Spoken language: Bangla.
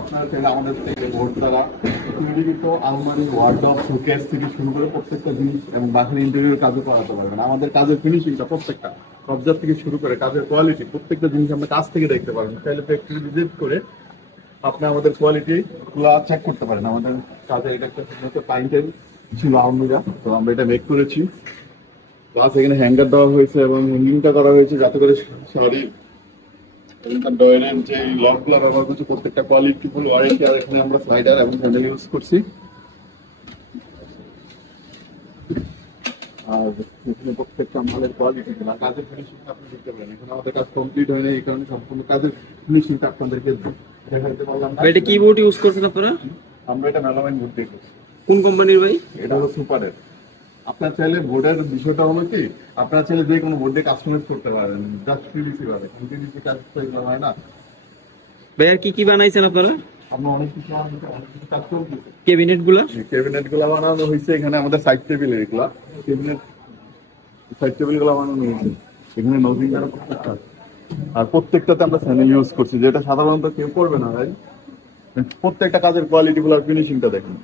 আপনারা চাইলে আমাদের থেকে বোর্ড দ্বারা তৈরিকৃত আলমারি, ওয়ার্ডরোব, শোকেস থেকে শুরু করে প্রত্যেকটা জিনিস এবং বাসার ইন্টেরিয়র কাজও করাতে পারবেন। আমাদের কাজের ফিনিশিংটা প্রত্যেকটা কবজার থেকে শুরু করে কাজের কোয়ালিটি প্রত্যেকটা জিনিস আমরা কাজ থেকে দেখতে পারবেন। চাইলে ফ্যাক্টরি ভিজিট করে আপনি আমাদের কোয়ালিটি গুলো চেক করতে পারেন। আমাদের কাজে এটা একটা পাইন্টের ছিল আলমিরা, তো আমরা এটা মেক করেছি। প্লাস এখানে হ্যাঙ্গার দেওয়া হয়েছে এবং হ্যাঙ্গিংটা করা হয়েছে যাতে করে শাড়ি ডয়ের যে লকগুলো ব্যবহার করছি প্রত্যেকটা কোয়ালিটি ফুল ওয়ারেন্টি। আর এখানে আমরা স্লাইডার এবং হ্যান্ডেল ইউজ করছি। আর এখানে প্রত্যেকটা মালের কোয়ালিটি কাজের ফিনিশিংটা আপনি দেখতে পারেন। এখন আমাদের কাজ কমপ্লিট হয়নি, এই কারণে সম্পূর্ণ কাজের ফিনিশিংটা আপনাদেরকে দেখাতে পারলাম। এটা কি বোর্ড ইউজ করছেন আপনারা? আমরা এটা মেলামাইন বোর্ড দিয়ে করছি। কোন কোম্পানির ভাই? এটা হলো সুপারের। আপনার চাইলে বোর্ডের বিষয়টা হলো কি, আপনারা চাইলে যে কোনো বোর্ডে কাস্টমাইজ করতে পারেন, জাস্ট পিভিসি ভাবে পিভিসি কাজ হয় না। ভাই আর কি বানাইছেন আপনারা? আমরা অনেক কিছু কাজ করছি। ক্যাবিনেট গুলা বানানো হয়েছে। এখানে আমাদের সাইড টেবিল, এগুলা ক্যাবিনেট সাইড টেবিল গুলো বানানো হয়েছে। এখানে নজিং দ্বারা প্রত্যেকটা, আর প্রত্যেকটাতে আমরা স্যান্ডেল ইউজ করছি, যেটা সাধারণত কেউ করবে না ভাই। প্রত্যেকটা কাজের কোয়ালিটি গুলো, ফিনিশিংটা দেখেন।